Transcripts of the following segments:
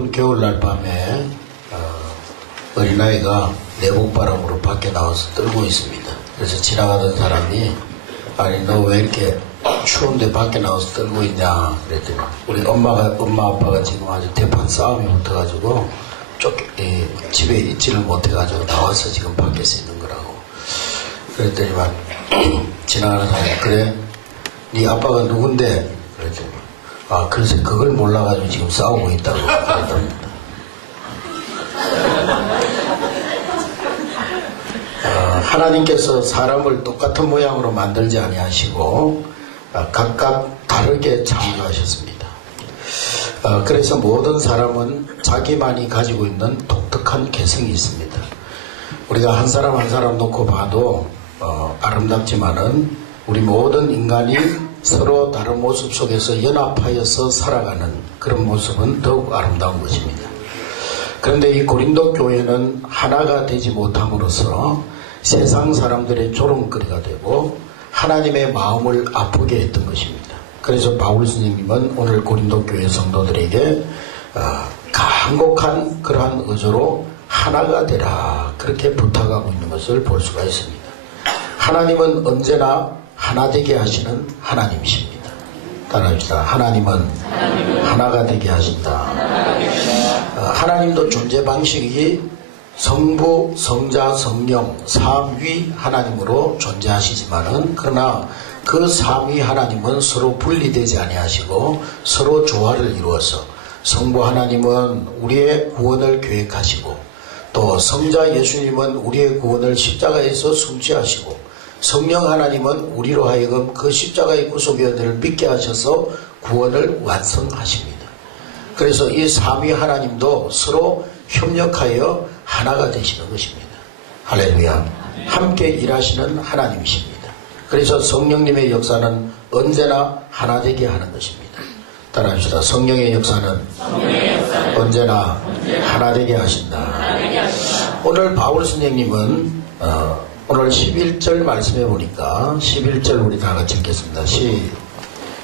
추운 겨울날 밤에 어, 어린아이가 내복바람으로 밖에 나와서 떨고 있습니다. 그래서 지나가던 사람이 아니 너 왜 이렇게 추운데 밖에 나와서 떨고 있냐? 그랬더니 우리 엄마가 엄마 아빠가 지금 아주 대판 싸움이 붙어가지고 쫓 예, 집에 있지를 못해가지고 나와서 지금 밖에서 있는 거라고. 그랬더니만 지나가는 사람이 그래? 네 아빠가 누군데? 그랬더니 아 글쎄 그걸 몰라가지고 지금 싸우고 있다고. 어, 하나님께서 사람을 똑같은 모양으로 만들지 아니하시고 어, 각각 다르게 창조하셨습니다. 어, 그래서 모든 사람은 자기만이 가지고 있는 독특한 개성이 있습니다. 우리가 한 사람 한 사람 놓고 봐도 어, 아름답지만은 우리 모든 인간이 서로 다른 모습 속에서 연합하여서 살아가는 그런 모습은 더욱 아름다운 것입니다. 그런데 이 고린도 교회는 하나가 되지 못함으로써 세상 사람들의 조롱거리가 되고 하나님의 마음을 아프게 했던 것입니다. 그래서 바울 스님은 오늘 고린도 교회 성도들에게 어, 간곡한 그러한 의조로 하나가 되라 그렇게 부탁하고 있는 것을 볼 수가 있습니다. 하나님은 언제나 하나 되게 하시는 하나님이십니다. 따라합시다. 하나님은 하나가 되게 하신다. 어, 하나님 도 존재 방식이 성부, 성자, 성령, 삼위 하나님으로 존재하시지만은 그러나 그 삼위 하나님은 서로 분리되지 아니하시고 서로 조화를 이루어서 성부 하나님은 우리의 구원을 계획하시고 또 성자 예수님은 우리의 구원을 십자가에서 성취하시고 성령 하나님은 우리로 하여금 그 십자가의 구속의 은혜를 믿게 하셔서 구원을 완성하십니다. 그래서 이 삼위 하나님도 서로 협력하여 하나가 되시는 것입니다. 할렐루야. 함께 일하시는 하나님이십니다. 그래서 성령님의 역사는 언제나 하나 되게 하는 것입니다. 따라합시다. 성령의 역사는, 언제나 하나 되게 하신다. 오늘 바울 선생님은 어, 오늘 11절 말씀해 보니까 11절 우리 다 같이 읽겠습니다. 시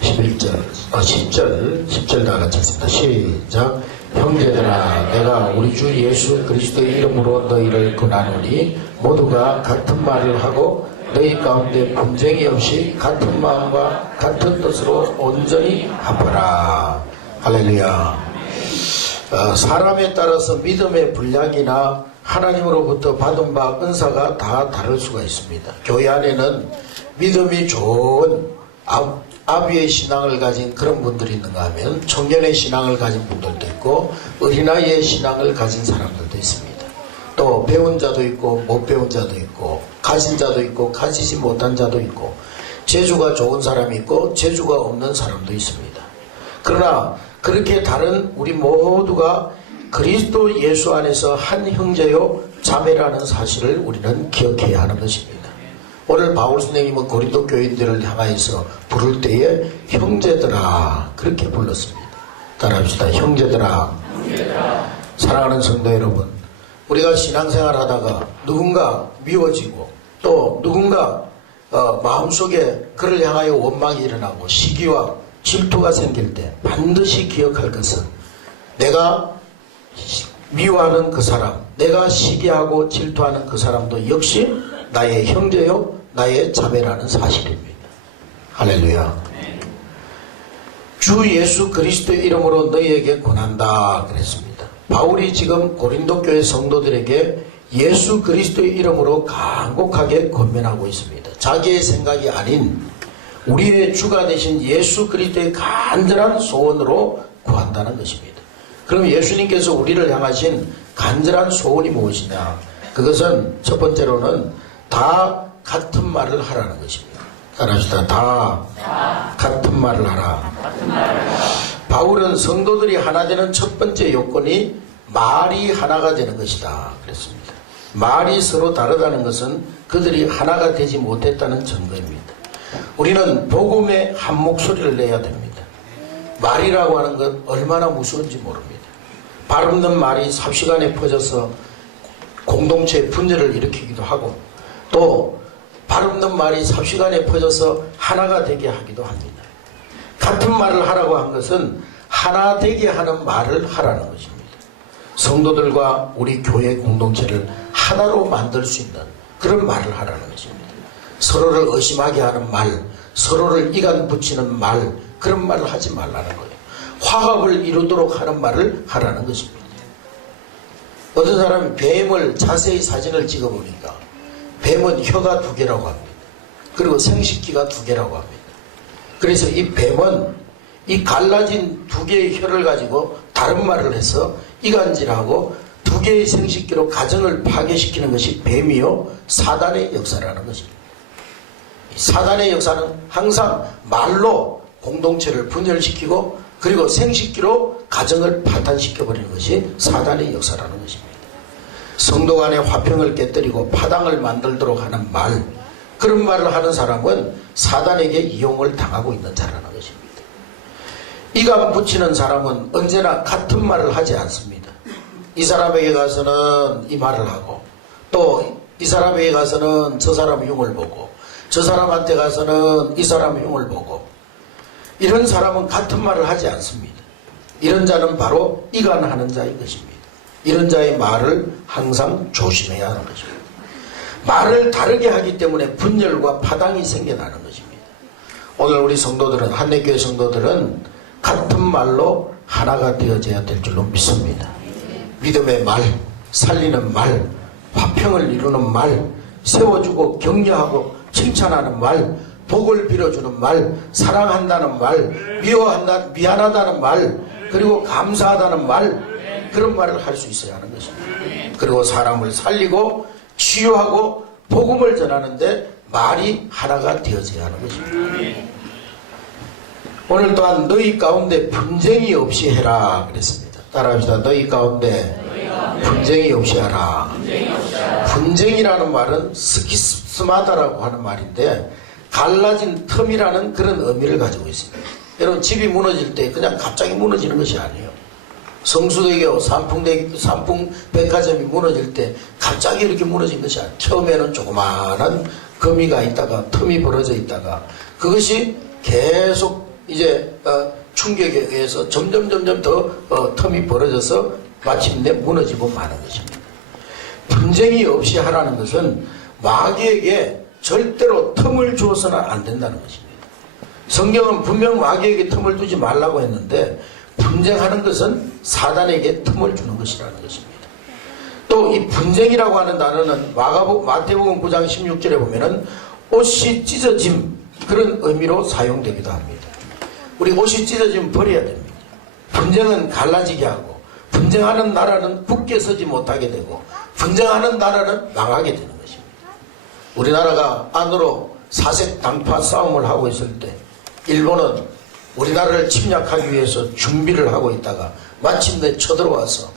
11절, 어, 10절, 10절 다 같이 읽습니다. 시작. 형제들아, 내가 우리 주 예수 그리스도의 이름으로 너희를 권하노니 모두가 같은 말을 하고 너희 가운데 분쟁이 없이 같은 마음과 같은 뜻으로 온전히 합하라. 할렐루야. 어, 사람에 따라서 믿음의 분량이나 하나님으로부터 받은 바 은사가 다 다를 수가 있습니다. 교회 안에는 믿음이 좋은 아, 아비의 신앙을 가진 그런 분들이 있는가 하면 청년의 신앙을 가진 분들도 있고 어린아이의 신앙을 가진 사람들도 있습니다. 또 배운 자도 있고 못 배운 자도 있고 가진 자도 있고 가지지 못한 자도 있고 재주가 좋은 사람이 있고 재주가 없는 사람도 있습니다. 그러나 그렇게 다른 우리 모두가 그리스도 예수 안에서 한 형제요 자매라는 사실을 우리는 기억해야 하는 것입니다. 오늘 바울 선생님은 고린도 교인들을 향하여서 부를 때에 형제들아 그렇게 불렀습니다. 따라합시다. 형제들아. 사랑하는 성도 여러분, 우리가 신앙생활 하다가 누군가 미워지고 또 누군가 어, 마음속에 그를 향하여 원망이 일어나고 시기와 질투가 생길 때 반드시 기억할 것은 내가 미워하는 그 사람, 내가 시기하고 질투하는 그 사람도 역시 나의 형제요, 나의 자매라는 사실입니다. 할렐루야. 주 예수 그리스도의 이름으로 너희에게 권한다 그랬습니다. 바울이 지금 고린도 교회 성도들에게 예수 그리스도의 이름으로 간곡하게 권면하고 있습니다. 자기의 생각이 아닌 우리의 주가 되신 예수 그리스도의 간절한 소원으로 구한다는 것입니다. 그럼 예수님께서 우리를 향하신 간절한 소원이 무엇이냐? 그것은 첫 번째로는 다 같은 말을 하라는 것입니다. 따라합시다. 다, 같은 말을 하라. 바울은 성도들이 하나 되는 첫 번째 요건이 말이 하나가 되는 것이다. 그랬습니다. 말이 서로 다르다는 것은 그들이 하나가 되지 못했다는 증거입니다. 우리는 복음의 한 목소리를 내야 됩니다. 말이라고 하는 건 얼마나 무서운지 모릅니다. 발없는 말이 삽시간에 퍼져서 공동체의 분열을 일으키기도 하고 또 발없는 말이 삽시간에 퍼져서 하나가 되게 하기도 합니다. 같은 말을 하라고 한 것은 하나 되게 하는 말을 하라는 것입니다. 성도들과 우리 교회 공동체를 하나로 만들 수 있는 그런 말을 하라는 것입니다. 서로를 의심하게 하는 말, 서로를 이간 붙이는 말, 그런 말을 하지 말라는 거예요. 화합을 이루도록 하는 말을 하라는 것입니다. 어떤 사람이 뱀을 자세히 사진을 찍어보니까 뱀은 혀가 두 개라고 합니다. 그리고 생식기가 두 개라고 합니다. 그래서 이 뱀은 이 갈라진 두 개의 혀를 가지고 다른 말을 해서 이간질하고 두 개의 생식기로 가정을 파괴시키는 것이 뱀이요 사단의 역사라는 것입니다. 이 사단의 역사는 항상 말로 공동체를 분열시키고 그리고 생식기로 가정을 파탄시켜버리는 것이 사단의 역사라는 것입니다. 성도 간의 화평을 깨뜨리고 파당을 만들도록 하는 말 그런 말을 하는 사람은 사단에게 이용을 당하고 있는 자라는 것입니다. 이가 붙이는 사람은 언제나 같은 말을 하지 않습니다. 이 사람에게 가서는 이 말을 하고 또 이 사람에게 가서는 저 사람 흉을 보고 저 사람한테 가서는 이 사람 흉을 보고 이런 사람은 같은 말을 하지 않습니다. 이런 자는 바로 이간하는 자인 것입니다. 이런 자의 말을 항상 조심해야 하는 것입니다. 말을 다르게 하기 때문에 분열과 파당이 생겨나는 것입니다. 오늘 우리 성도들은 한내교회 성도들은 같은 말로 하나가 되어져야 될 줄로 믿습니다. 믿음의 말, 살리는 말, 화평을 이루는 말, 세워주고 격려하고 칭찬하는 말, 복을 빌어주는 말, 사랑한다는 말, 미워한다, 미안하다는 말, 그리고 감사하다는 말, 그런 말을 할 수 있어야 하는 것입니다. 그리고 사람을 살리고 치유하고 복음을 전하는데 말이 하나가 되어져야 하는 것입니다. 오늘 또한 너희 가운데 분쟁이 없이 해라 그랬습니다. 따라합시다. 너희 가운데 분쟁이 없이 하라. 분쟁이라는 말은 스키스마다라고 하는 말인데 갈라진 틈이라는 그런 의미를 가지고 있습니다. 여러분 집이 무너질 때 그냥 갑자기 무너지는 것이 아니에요. 성수대교 삼풍대, 삼풍백화점이 무너질 때 갑자기 이렇게 무너진 것이 아니에요. 처음에는 조그마한 거미가 있다가 틈이 벌어져 있다가 그것이 계속 이제 어, 충격에 의해서 점점 점점 더 어, 틈이 벌어져서 마침내 무너지고 마는 것입니다. 분쟁이 없이 하라는 것은 마귀에게 절대로 틈을 주어서는 안 된다는 것입니다. 성경은 분명 마귀에게 틈을 두지 말라고 했는데 분쟁하는 것은 사단에게 틈을 주는 것이라는 것입니다. 또 이 분쟁이라고 하는 단어는 마태복음 9장 16절에 보면은 옷이 찢어짐 그런 의미로 사용되기도 합니다. 우리 옷이 찢어지면 버려야 됩니다. 분쟁은 갈라지게 하고 분쟁하는 나라는 굳게 서지 못하게 되고 분쟁하는 나라는 망하게 되는. 우리나라가 안으로 사색 당파 싸움을 하고 있을 때 일본은 우리나라를 침략하기 위해서 준비를 하고 있다가 마침내 쳐들어와서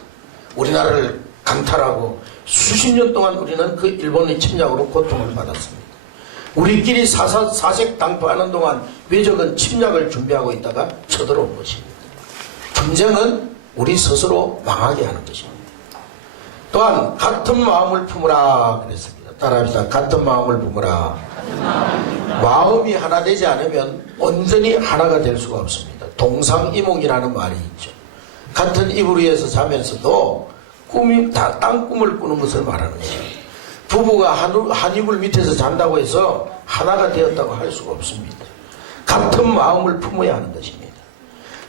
우리나라를 강탈하고 수십 년 동안 우리는 그 일본의 침략으로 고통을 받았습니다. 우리끼리 사사, 사색 당파하는 동안 외적은 침략을 준비하고 있다가 쳐들어온 것입니다. 분쟁은 우리 스스로 망하게 하는 것입니다. 또한 같은 마음을 품으라 그랬습니다. 따라합시다. 같은 마음을 품으라. 마음이 하나 되지 않으면 온전히 하나가 될 수가 없습니다. 동상이몽이라는 말이 있죠. 같은 이불 위에서 자면서도 꿈이 다 땅 꿈을 꾸는 것을 말하는 것입니다. 부부가 한, 한 이불 밑에서 잔다고 해서 하나가 되었다고 할 수가 없습니다. 같은 마음을 품어야 하는 것입니다.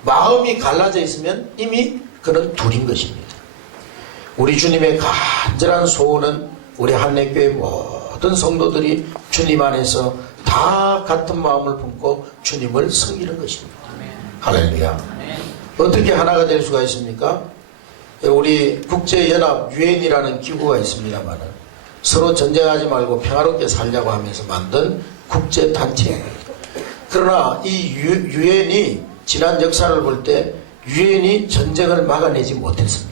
마음이 갈라져 있으면 이미 그는 둘인 것입니다. 우리 주님의 간절한 소원은 우리 한내교회 모든 성도들이 주님 안에서 다 같은 마음을 품고 주님을 섬기는 것입니다. 할렐루야. 어떻게 하나가 될 수가 있습니까? 우리 국제연합 유엔이라는 기구가 있습니다만은 서로 전쟁하지 말고 평화롭게 살자고 하면서 만든 국제단체입니다. 그러나 이 유엔이 지난 역사를 볼 때 유엔이 전쟁을 막아내지 못했습니다.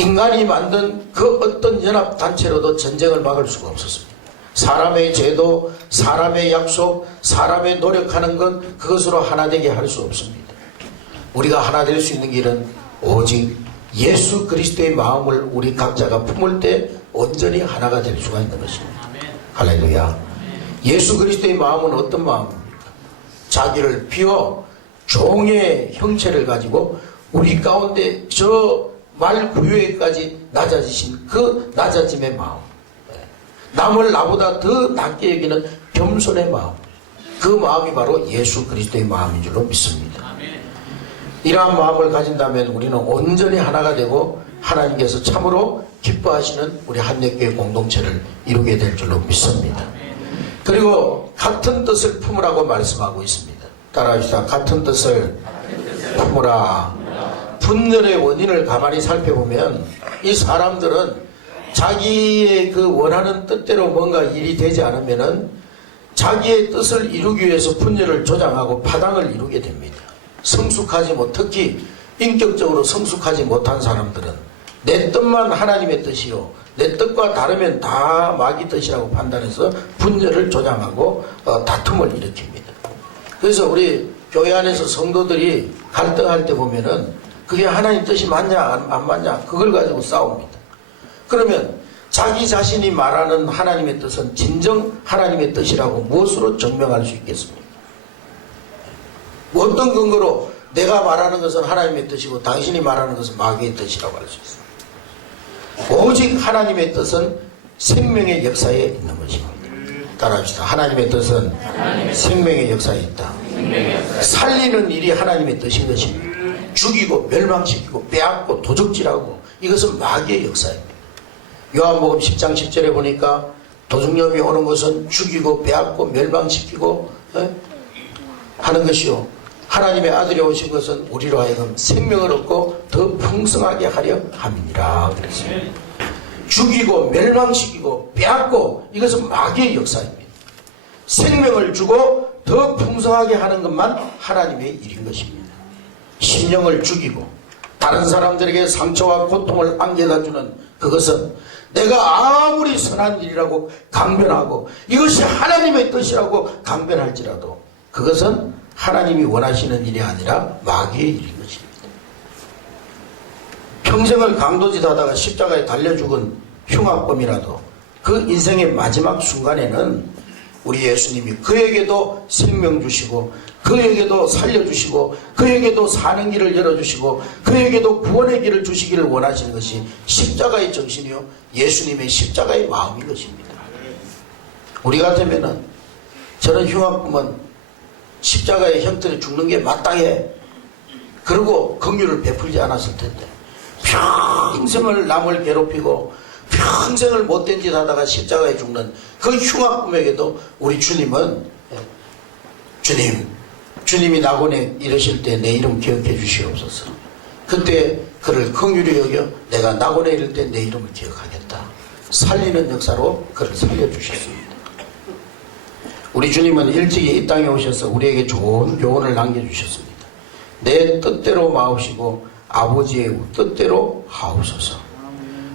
인간이 만든 그 어떤 연합단체로도 전쟁을 막을 수가 없었습니다. 사람의 제도, 사람의 약속, 사람의 노력하는 것 그것으로 하나 되게 할 수 없습니다. 우리가 하나 될 수 있는 길은 오직 예수 그리스도의 마음을 우리 각자가 품을 때 온전히 하나가 될 수가 있는 것입니다. 할렐루야. 예수 그리스도의 마음은 어떤 마음입니까? 자기를 비워 종의 형체를 가지고 우리 가운데 저 말 구유에까지 낮아지신 그 낮아짐의 마음. 예. 남을 나보다 더 낮게 여기는 겸손의 마음. 그 마음이 바로 예수 그리스도의 마음인 줄로 믿습니다. 이러한 마음을 가진다면 우리는 온전히 하나가 되고 하나님께서 참으로 기뻐하시는 우리 한역교회 공동체를 이루게 될 줄로 믿습니다. 그리고 같은 뜻을 품으라고 말씀하고 있습니다. 따라합시다. 같은 뜻을 품으라. 분열의 원인을 가만히 살펴보면 이 사람들은 자기의 그 원하는 뜻대로 뭔가 일이 되지 않으면은 자기의 뜻을 이루기 위해서 분열을 조장하고 파당을 이루게 됩니다. 성숙하지 못, 특히 인격적으로 성숙하지 못한 사람들은 내 뜻만 하나님의 뜻이요. 내 뜻과 다르면 다 마귀 뜻이라고 판단해서 분열을 조장하고 어, 다툼을 일으킵니다. 그래서 우리 교회 안에서 성도들이 갈등할 때 보면은 그게 하나님 뜻이 맞냐 안, 안 맞냐 그걸 가지고 싸웁니다. 그러면 자기 자신이 말하는 하나님의 뜻은 진정 하나님의 뜻이라고 무엇으로 증명할 수 있겠습니까? 뭐 어떤 근거로 내가 말하는 것은 하나님의 뜻이고 당신이 말하는 것은 마귀의 뜻이라고 할 수 있습니다. 오직 하나님의 뜻은 생명의 역사에 있는 것입니다. 따라합시다. 하나님의 뜻은 생명의 역사에 있다. 살리는 일이 하나님의 뜻인 것입니다. 죽이고 멸망시키고 빼앗고 도적질하고 이것은 마귀의 역사입니다. 요한복음 10장 10절에 보니까 도둑놈이 오는 것은 죽이고 빼앗고 멸망시키고 에? 하는 것이요. 하나님의 아들이 오신 것은 우리로 하여금 생명을 얻고 더 풍성하게 하려 함이니라 그랬습니다. 죽이고 멸망시키고 빼앗고 이것은 마귀의 역사입니다. 생명을 주고 더 풍성하게 하는 것만 하나님의 일인 것입니다. 신령을 죽이고 다른 사람들에게 상처와 고통을 안겨다 주는 그것은 내가 아무리 선한 일이라고 강변하고 이것이 하나님의 뜻이라고 강변할지라도 그것은 하나님이 원하시는 일이 아니라 마귀의 일인 것입니다. 평생을 강도짓 하다가 십자가에 달려 죽은 흉악범이라도 그 인생의 마지막 순간에는 우리 예수님이 그에게도 생명 주시고 그에게도 살려주시고 그에게도 사는 길을 열어주시고 그에게도 구원의 길을 주시기를 원하시는 것이 십자가의 정신이요 예수님의 십자가의 마음인 것입니다. 우리 같으면은 저런 흉악범은 십자가의 형태로 죽는 게 마땅해. 그리고 긍휼을 베풀지 않았을 텐데 평생을 남을 괴롭히고 평생을 못된 짓 하다가 십자가에 죽는 그 흉악범에게도 우리 주님은 예, 주님 주님이 낙원에 이르실 때 내 이름 기억해 주시옵소서. 그때 그를 긍휼히 여겨 내가 낙원에 이를 때 내 이름을 기억하겠다. 살리는 역사로 그를 살려주셨습니다 우리 주님은 일찍이 이 땅에 오셔서 우리에게 좋은 교훈을 남겨주셨습니다. 내 뜻대로 마옵시고 아버지의 뜻대로 하옵소서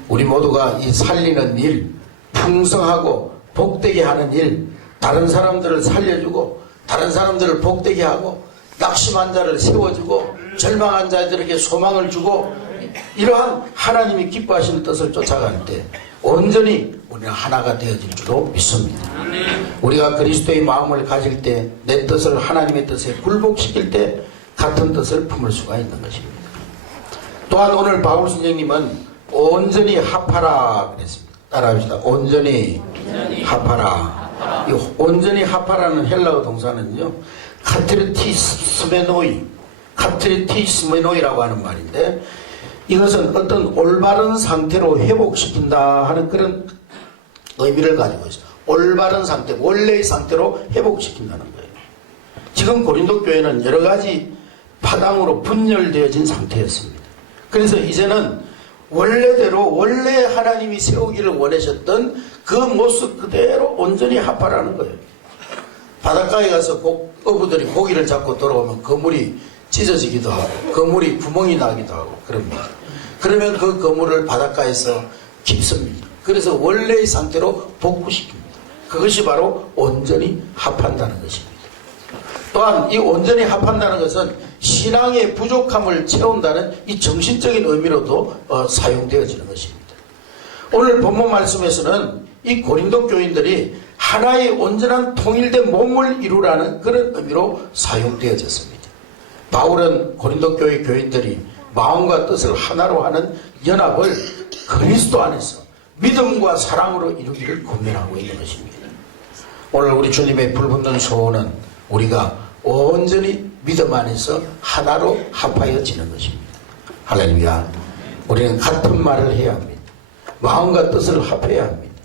우리 모두가 이 살리는 일, 풍성하고 복되게 하는 일, 다른 사람들을 살려주고 다른 사람들을 복되게 하고 낙심한 자를 세워주고 절망한 자들에게 소망을 주고 이러한 하나님이 기뻐하시는 뜻을 쫓아갈 때 온전히 우리는 하나가 되어질 줄로 믿습니다. 우리가 그리스도의 마음을 가질 때 내 뜻을 하나님의 뜻에 굴복시킬 때 같은 뜻을 품을 수가 있는 것입니다. 또한 오늘 바울 선생님은 온전히 합하라 그랬습니다. 따라합시다. 온전히 합하라. 이 온전히 합하라는 헬라어 동사는요. 카트레티스메노이, 카트레티스메노이라고 하는 말인데 이것은 어떤 올바른 상태로 회복시킨다 하는 그런 의미를 가지고 있어요. 올바른 상태, 원래의 상태로 회복시킨다는 거예요. 지금 고린도 교회는 여러 가지 파당으로 분열되어진 상태였습니다. 그래서 이제는 원래대로 원래 하나님이 세우기를 원하셨던 그 모습 그대로 온전히 합하라는 거예요. 바닷가에 가서 고, 어부들이 고기를 잡고 돌아오면 그물이 찢어지기도 하고 그물이 구멍이 나기도 하고 그럽니다. 그러면 그 그물을 바닷가에서 깊습니다. 그래서 원래의 상태로 복구시킵니다. 그것이 바로 온전히 합한다는 것입니다. 또한 이 온전히 합한다는 것은 신앙의 부족함을 채운다는 이 정신적인 의미로도 어, 사용되어지는 것입니다. 오늘 본문 말씀에서는 이 고린도 교인들이 하나의 온전한 통일된 몸을 이루라는 그런 의미로 사용되어졌습니다. 바울은 고린도 교회 교인들이 마음과 뜻을 하나로 하는 연합을 그리스도 안에서 믿음과 사랑으로 이루기를 권면하고 있는 것입니다. 오늘 우리 주님의 불붙는 소원은 우리가 온전히 믿음 안에서 하나로 합하여지는 것입니다. 할렐루야. 우리는 같은 말을 해야 합니다. 마음과 뜻을 합해야 합니다.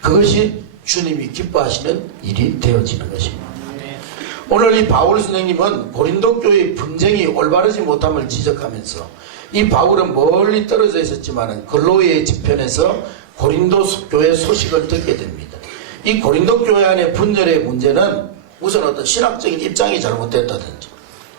그것이 주님이 기뻐하시는 일이 되어지는 것입니다. 오늘 이 바울 선생님은 고린도 교회의 분쟁이 올바르지 못함을 지적하면서 이 바울은 멀리 떨어져 있었지만은 근로의 집편에서 고린도 교회 소식을 듣게 됩니다. 이 고린도 교회 안의 분열의 문제는 우선 어떤 신학적인 입장이 잘못됐다든지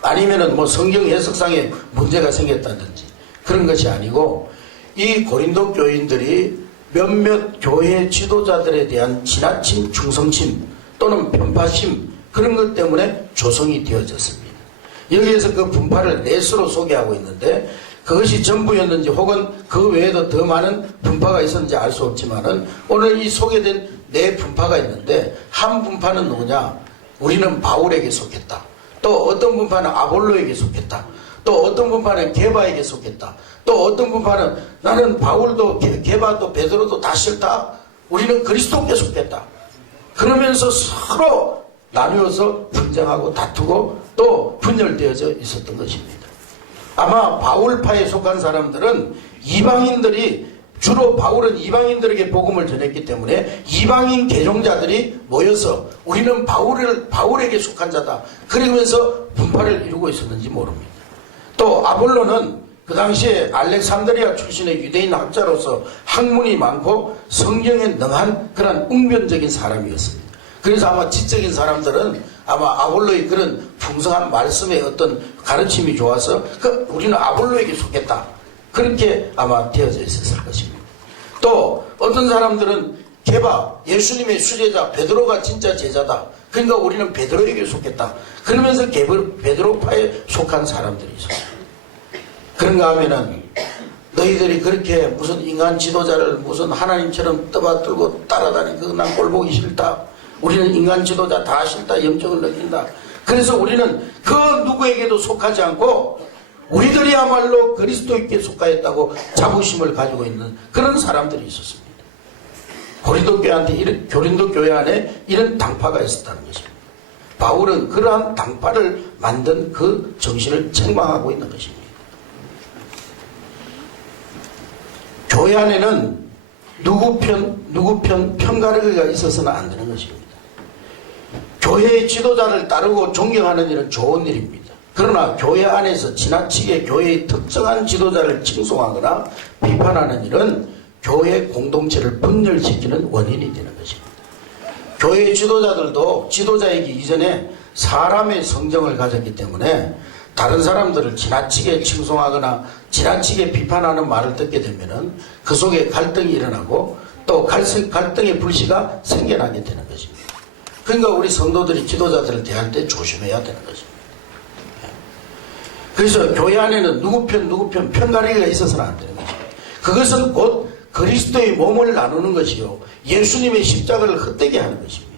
아니면은 뭐 성경 해석상에 문제가 생겼다든지 그런 것이 아니고 이 고린도 교인들이 몇몇 교회 지도자들에 대한 지나친 충성심 또는 편파심 그런 것 때문에 조성이 되어졌습니다. 여기에서 그 분파를 넷으로 소개하고 있는데 그것이 전부였는지 혹은 그 외에도 더 많은 분파가 있었는지 알 수 없지만은 오늘 이 소개된 네 분파가 있는데 한 분파는 누구냐? 우리는 바울에게 속했다. 또 어떤 분파는 아볼로에게 속했다. 또 어떤 분파는 게바에게 속했다. 또 어떤 분파는 나는 바울도 게- 게바도 베드로도 다 싫다. 우리는 그리스도께 속했다. 그러면서 서로 나누어서 분쟁하고 다투고 또 분열되어져 있었던 것입니다. 아마 바울파에 속한 사람들은 이방인들이 주로 바울은 이방인들에게 복음을 전했기 때문에 이방인 개종자들이 모여서 우리는 바울을 바울에게 속한 자다. 그러면서 분파를 이루고 있었는지 모릅니다. 또 아볼로는 그 당시에 알렉산드리아 출신의 유대인 학자로서 학문이 많고 성경에 능한 그런 웅변적인 사람이었습니다. 그래서 아마 지적인 사람들은 아마 아볼로의 그런 풍성한 말씀의 어떤 가르침이 좋아서 그 우리는 아볼로에게 속했다. 그렇게 아마 되어져 있었을 것입니다. 또 어떤 사람들은 개바 예수님의 수제자 베드로가 진짜 제자다. 그러니까 우리는 베드로에게 속했다. 그러면서 개버, 베드로파에 속한 사람들이 있어요. 그런가 하면은 너희들이 그렇게 무슨 인간 지도자를 무슨 하나님처럼 떠받들고 따라다니는 그난 꼴보기 싫다. 우리는 인간 지도자 다 싫다. 염증을 느낀다. 그래서 우리는 그 누구에게도 속하지 않고 우리들이야말로 그리스도께 속하였다고 자부심을 가지고 있는 그런 사람들이 있었습니다. 고린도 교회한테 이런, 교린도 교회 안에 이런 당파가 있었다는 것입니다. 바울은 그러한 당파를 만든 그 정신을 책망하고 있는 것입니다. 교회 안에는 누구 편, 누구 편, 편가르기가 있어서는 안 되는 것입니다. 교회의 지도자를 따르고 존경하는 일은 좋은 일입니다. 그러나 교회 안에서 지나치게 교회의 특정한 지도자를 칭송하거나 비판하는 일은 교회 공동체를 분열시키는 원인이 되는 것입니다. 교회 지도자들도 지도자이기 이전에 사람의 성정을 가졌기 때문에 다른 사람들을 지나치게 칭송하거나 지나치게 비판하는 말을 듣게 되면은 그 속에 갈등이 일어나고 또 갈등, 갈등의 불씨가 생겨나게 되는 것입니다. 그러니까 우리 성도들이 지도자들을 대할 때 조심해야 되는 것입니다. 그래서 교회 안에는 누구 편 누구 편 편가르기가 있어서는 안 되는 것입니다. 그것은 곧 그리스도의 몸을 나누는 것이요 예수님의 십자가를 헛되게 하는 것입니다.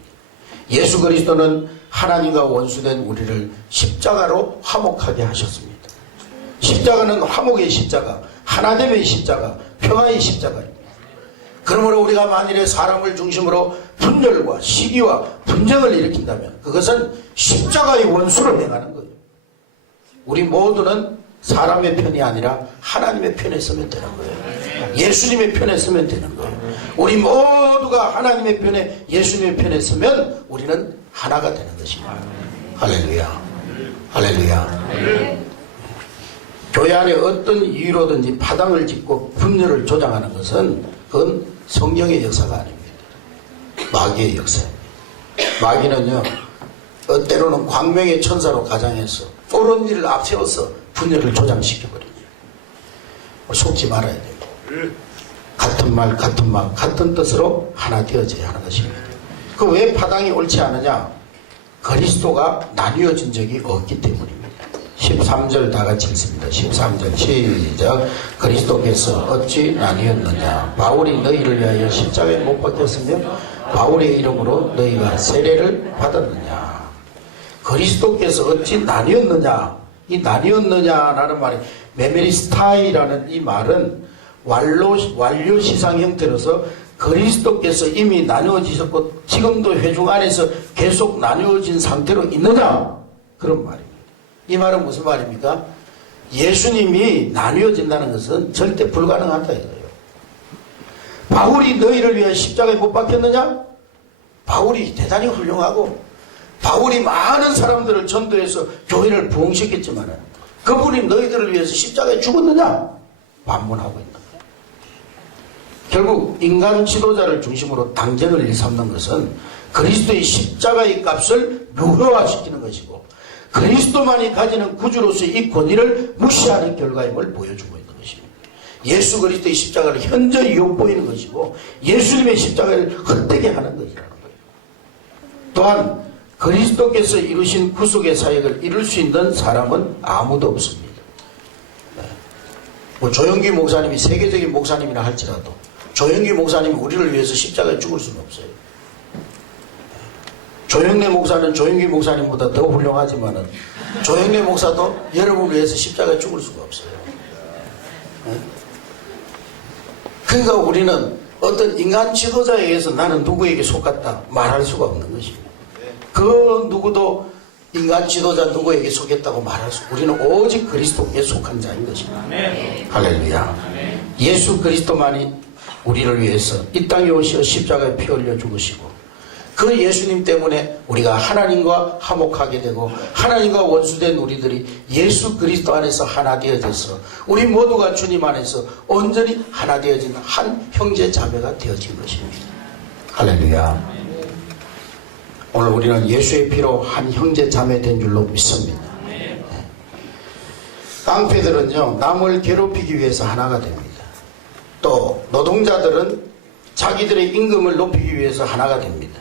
예수 그리스도는 하나님과 원수된 우리를 십자가로 화목하게 하셨습니다. 십자가는 화목의 십자가, 하나됨의 십자가, 평화의 십자가입니다. 그러므로 우리가 만일에 사람을 중심으로 분열과 시기와 분쟁을 일으킨다면 그것은 십자가의 원수를 행하는 거예요. 우리 모두는 사람의 편이 아니라 하나님의 편에 서면 되는 거예요. 예수님의 편에 서면 되는 거예요. 우리 모두가 하나님의 편에 예수님의 편에 서면 우리는 하나가 되는 것입니다. 할렐루야. 할렐루야. 교회 안에 어떤 이유로든지 파당을 짓고 분열을 조장하는 것은 그건 성경의 역사가 아닙니다. 마귀의 역사입니다. 마귀는요, 어, 때로는 광명의 천사로 가장해서 옳은 일을 앞세워서 분열을 조장시켜버립니다. 속지 말아야 됩니다. 같은 말, 같은 마음, 같은 뜻으로 하나 되어져야 하는 것입니다. 그 왜 파당이 옳지 않느냐? 그리스도가 나뉘어진 적이 없기 때문입니다. 13절 다 같이 읽습니다. 13절 시작. 그리스도께서 어찌 나뉘었느냐? 바울이 너희를 위하여 십자가에 못 박혔으며 바울의 이름으로 너희가 세례를 받았느냐? 그리스도께서 어찌 나뉘었느냐? 이 나뉘었느냐라는 말이 메메리스타이라는 이 말은 완료, 완료 시상 형태로서 그리스도께서 이미 나누어지셨고 지금도 회중 안에서 계속 나누어진 상태로 있느냐 그런 말입니다. 이 말은 무슨 말입니까? 예수님이 나뉘어진다는 것은 절대 불가능하다 이거예요. 바울이 너희를 위해 십자가에 못 박혔느냐? 바울이 대단히 훌륭하고 바울이 많은 사람들을 전도해서 교회를 부흥시켰지만 그분이 너희들을 위해서 십자가에 죽었느냐? 반문하고 있는. 결국 인간 지도자를 중심으로 당전을 일삼는 것은 그리스도의 십자가의 값을 무효화시키는 것이고 그리스도만이 가지는 구주로서의 이 권위를 무시하는 결과임을 보여주고 있는 것입니다. 예수 그리스도의 십자가를 현저히 욕보이는 것이고 예수님의 십자가를 헛되게 하는 것이라는 거예요. 또한 그리스도께서 이루신 구속의 사역을 이룰 수 있는 사람은 아무도 없습니다. 네. 뭐 조영기 목사님이 세계적인 목사님이라 할지라도 조영기 목사님이 우리를 위해서 십자가에 죽을 수는 없어요. 조영래 목사는 조영기 목사님보다 더 훌륭하지만은 조영래 목사도 여러분을 위해서 십자가에 죽을 수가 없어요. 네? 그러니까 우리는 어떤 인간 지도자에 의해서 나는 누구에게 속았다 말할 수가 없는 것입니다. 그 누구도 인간 지도자 누구에게 속했다고 말할 수 우리는 오직 그리스도께 속한 자인 것입니다. 할렐루야. 예수 그리스도만이 우리를 위해서 이 땅에 오시어 십자가에 피 흘려 죽으시고 그 예수님 때문에 우리가 하나님과 화목하게 되고 하나님과 원수된 우리들이 예수 그리스도 안에서 하나 되어져서 우리 모두가 주님 안에서 온전히 하나 되어진 한 형제 자매가 되어진 것입니다. 할렐루야. 오늘 우리는 예수의 피로 한 형제 자매 된 줄로 믿습니다. 깡패들은요 남을 괴롭히기 위해서 하나가 됩니다. 또 노동자들은 자기들의 임금을 높이기 위해서 하나가 됩니다.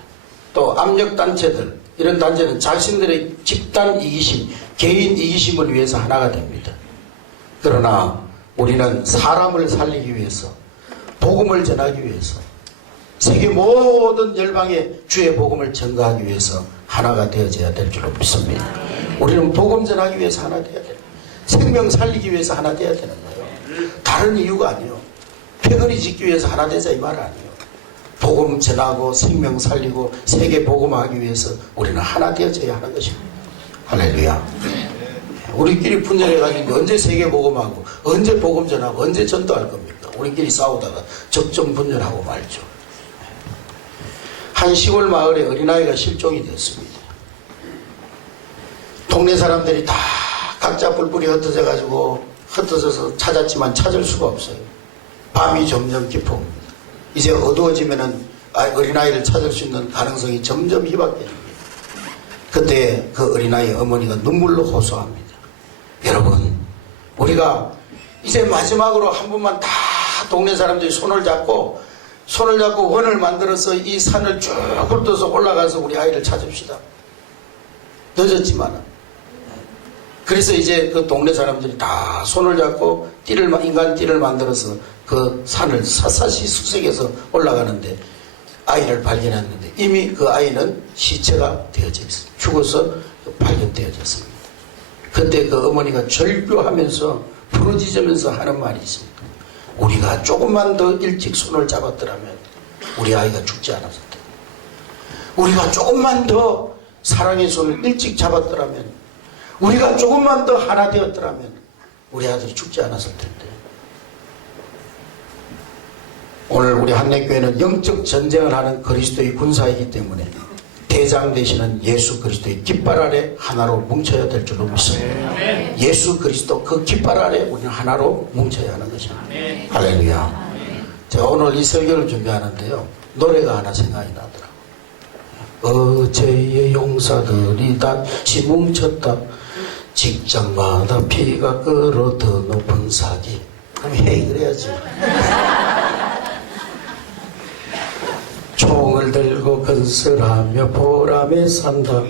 또 압력 단체들 이런 단체는 자신들의 집단 이기심, 개인 이기심을 위해서 하나가 됩니다. 그러나 우리는 사람을 살리기 위해서 복음을 전하기 위해서 세계 모든 열방에 주의 복음을 전가하기 위해서 하나가 되어져야 될 줄로 믿습니다. 우리는 복음 전하기 위해서 하나 되어야 돼요. 생명 살리기 위해서 하나 되어야 되는 거예요. 다른 이유가 아니에요. 패거리 짓기 위해서 하나 되자 이 말 아니에요. 복음 전하고 생명 살리고 세계 복음하기 위해서 우리는 하나 되어져야 하는 것입니다. 할렐루야. 우리끼리 분열해가지고 언제 세계 복음하고 언제 복음 전하고 언제 전도할 겁니까? 우리끼리 싸우다가 적정 분열하고 말죠. 한 시골 마을에 어린아이가 실종이 됐습니다. 동네 사람들이 다 각자 뿔뿔이 흩어져 가지고 흩어져서 찾았지만 찾을 수가 없어요. 밤이 점점 깊어옵니다. 이제 어두워지면은 아- 어린아이를 찾을 수 있는 가능성이 점점 희박해집니다. 그때 그 어린아이 어머니가 눈물로 호소합니다. 여러분, 우리가 이제 마지막으로 한 번만 다 동네 사람들이 손을 잡고 손을 잡고 원을 만들어서 이 산을 쭉 훑어서 올라가서 우리 아이를 찾읍시다. 늦었지만 그래서 이제 그 동네 사람들이 다 손을 잡고 띠를 마- 인간 띠를 만들어서 그 산을 샅샅이 수색해서 올라가는데 아이를 발견했는데 이미 그 아이는 시체가 되어져 있어 죽어서 발견되어졌습니다. 그때 그 어머니가 절규하면서 부러지면서 하는 말이 있습니다. 우리가 조금만 더 일찍 손을 잡았더라면 우리 아이가 죽지 않았을 텐데. 우리가 조금만 더 사랑의 손을 일찍 잡았더라면 우리가 조금만 더 하나 되었더라면 우리 아들이 죽지 않았을 텐데. 오늘 우리 한내교회는 영적 전쟁을 하는 그리스도의 군사이기 때문에 대장 되시는 예수 그리스도의 깃발 아래 하나로 뭉쳐야 될 줄로 믿습니다. 예수 그리스도 그 깃발 아래 우리는 하나로 뭉쳐야 하는 것입니다. 할렐루야. 제가 오늘 이 설교를 준비하는데요. 노래가 하나 생각이 나더라고요. 어제의 용사들이 다시 뭉쳤다. 직장마다 피가 끓어 더 높은 사기. 그럼 헤이 그래야지. 건설하며 보람에 산다.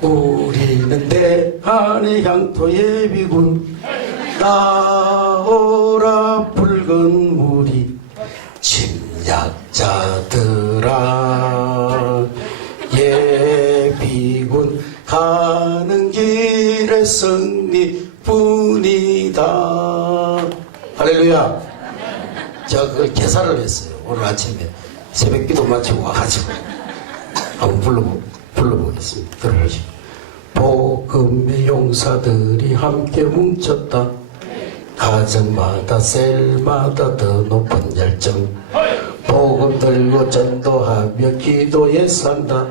우리는 대한의 향토 예비군. 나오라 붉은 우리 침략자들아. 예비군 가는 길에 승리뿐이다. 할렐루야. 제가 그걸 계산을 했어요. 오늘 아침에 새벽기도 마치고 와가지고. 한번 불러보, 불러보겠습니다. 들어보시고. 복음의 용사들이 함께 뭉쳤다. 가정마다 셀마다 더 높은 열정. 복음 들고 전도하며 기도에 산다.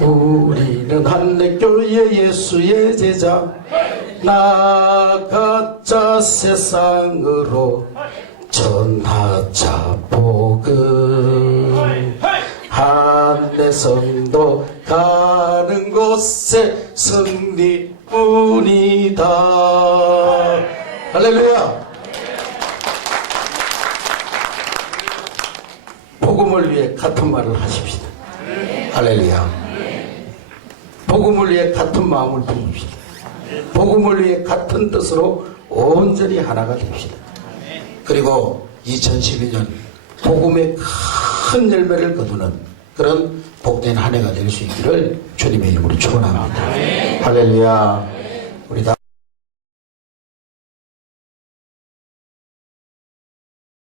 우리는 한례교회 예수의 제자. 나가자 세상으로 전하자 복음. 성도 가는 곳에 승리뿐이다. 할렐루야. 복음을 위해 같은 말을 하십시다. 할렐루야. 복음을 위해 같은 마음을 품읍시다. 복음을 위해 같은 뜻으로 온전히 하나가 됩시다. 그리고 2012년 복음의 큰 열매를 거두는 그런 복된 한 해가 될 수 있기를 주님의 이름으로 축원합니다. 할렐루야.